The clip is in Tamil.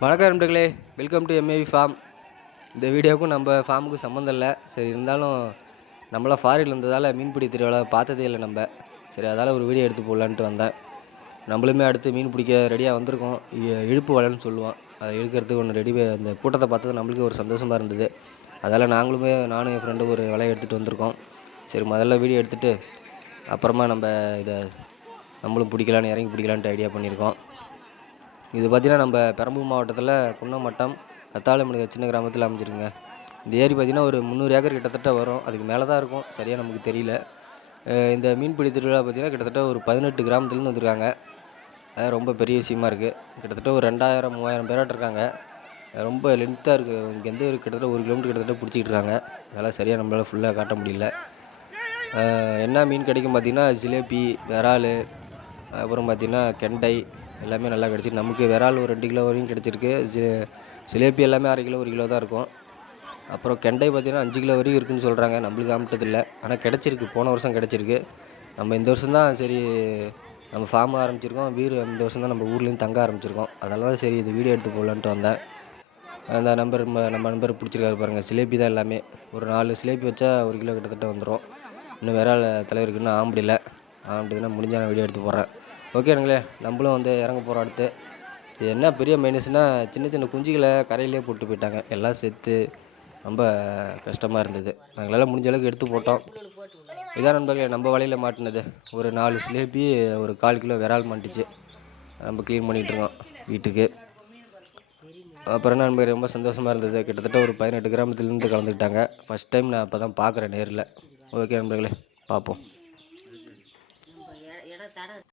வணக்கம் நண்பர்களே, வெல்கம் டு எம்ஏவி ஃபார்ம். இந்த வீடியோவுக்கும் நம்ம ஃபார்முக்கும் சம்மந்தம் இல்லை. சரி, இருந்தாலும் நம்மளாம் ஃபாரினில் இருந்ததால் மீன்பிடி திருவிழா பார்த்ததே இல்லை நம்ம. சரி, அதால் ஒரு வீடியோ எடுத்து போடலான்ட்டு வந்தேன். நம்மளுமே அடுத்து மீன் பிடிக்க ரெடியாக வந்திருக்கோம். இழுப்பு வலைன்னு சொல்லுவோம், அதை இழுக்கிறதுக்கு ஒன்று ரெடி. அந்த கூட்டத்தை பார்த்தது நம்மளுக்கு ஒரு சந்தோஷமாக இருந்தது. அதால் நானும் என் ஃப்ரெண்டும் ஒரு வலையை எடுத்துகிட்டு வந்திருக்கோம். சரி, முதல்ல வீடியோ எடுத்துகிட்டு அப்புறமா நம்ம இதை நம்மளும் பிடிக்கலான்னு இறங்கி பிடிக்கலான்ட்டு ஐடியா பண்ணியிருக்கோம். இது பார்த்திங்கன்னா நம்ம பெரம்பலூர் மாவட்டத்தில் குன்னமட்டம் கத்தாழமணி சின்ன கிராமத்தில் அமைஞ்சிருக்குங்க. இந்த ஏரி பார்த்திங்கன்னா ஒரு 300 ஏக்கர் கிட்டத்தட்ட வரும். அதுக்கு மேலே தான் இருக்கும், சரியாக நமக்கு தெரியல. இந்த மீன்பிடி திருவிழா பார்த்திங்கன்னா கிட்டத்தட்ட ஒரு 18 கிராமத்துலேருந்து வந்திருக்காங்க. அது ரொம்ப பெரிய விஷயமா இருக்குது. கிட்டத்தட்ட ஒரு 2000-3000 பேராட்டு இருக்காங்க. ரொம்ப லென்த்தாக இருக்குது. இங்கேருந்து கிட்டத்தட்ட 1 கிலோமீட்டர் கிட்டத்தட்ட பிடிச்சிக்கிட்டு இருக்காங்க. அதெல்லாம் சரியாக நம்மளால் ஃபுல்லாக காட்ட முடியல. என்ன மீன் கிடைக்கும் பார்த்திங்கன்னா ஜிலேபி, விரால், அப்புறம் பார்த்திங்கன்னா கெண்டை எல்லாமே நல்லா கிடச்சிருக்கு. நமக்கு விரால் ஒரு 2 கிலோ வரையும் கிடச்சிருக்கு. ஜிலேபி எல்லாமே 1/2 கிலோ 1 கிலோ தான் இருக்கும். அப்புறம் கெண்டை பார்த்திங்கன்னா 5 கிலோ வரையும் இருக்குதுன்னு சொல்கிறாங்க. நம்மளுக்கு காமிட்டதில்லை, ஆனால் கிடச்சிருக்கு. போன வருஷம் கிடச்சிருக்கு. நம்ம இந்த வருஷம் தான் சரி நம்ம ஃபார்ம் ஆரம்பிச்சிருக்கோம். இந்த வருஷம் தான் நம்ம ஊர்லேயும் தங்க ஆரம்பிச்சிருக்கோம். அதனால தான் சரி இது வீடியோ எடுத்து போடலான்ட்டு வந்தேன். அந்த நம்ம நண்பர் பிடிச்சிருக்காரு பாருங்கள். ஜிலேபி தான் எல்லாமே. ஒரு 4 ஜிலேபி வச்சா 1 கிலோ கிட்டத்தட்ட வந்துடும். இன்னும் விரால் தலைவருக்கு இன்னும் ஆம்பிடல. ஆம்பிட்டுன்னா முடிஞ்சால் நான் வீடியோ எடுத்து போடுறேன். ஓகேங்களே, நம்மளும் இறங்க போகிறோம் அடுத்து. இது என்ன பெரிய மைனஸ்னால் சின்ன சின்ன குஞ்சுகளை கரையிலே போட்டு போயிட்டாங்க. எல்லாம் செத்து ரொம்ப கஷ்டமாக இருந்தது. நாங்களெல்லாம் முடிஞ்ச அளவுக்கு எடுத்து போட்டோம். இதான் நண்பர்களே நம்ம வலையில் மாட்டினது. ஒரு 4 ஜிலேபி, ஒரு 1/4 கிலோ விரால் மாட்டிச்சு. நம்ம க்ளீன் பண்ணிகிட்ருக்கோம் வீட்டுக்கு. அப்புறம் என்ன நண்பர், ரொம்ப சந்தோஷமாக இருந்தது. கிட்டத்தட்ட ஒரு 18 கிராமத்துலேருந்து கலந்துக்கிட்டாங்க. ஃபஸ்ட் டைம் நான் இப்போ தான் பார்க்குறேன் நேரில். ஓகே நண்பர்களே, பார்ப்போம்.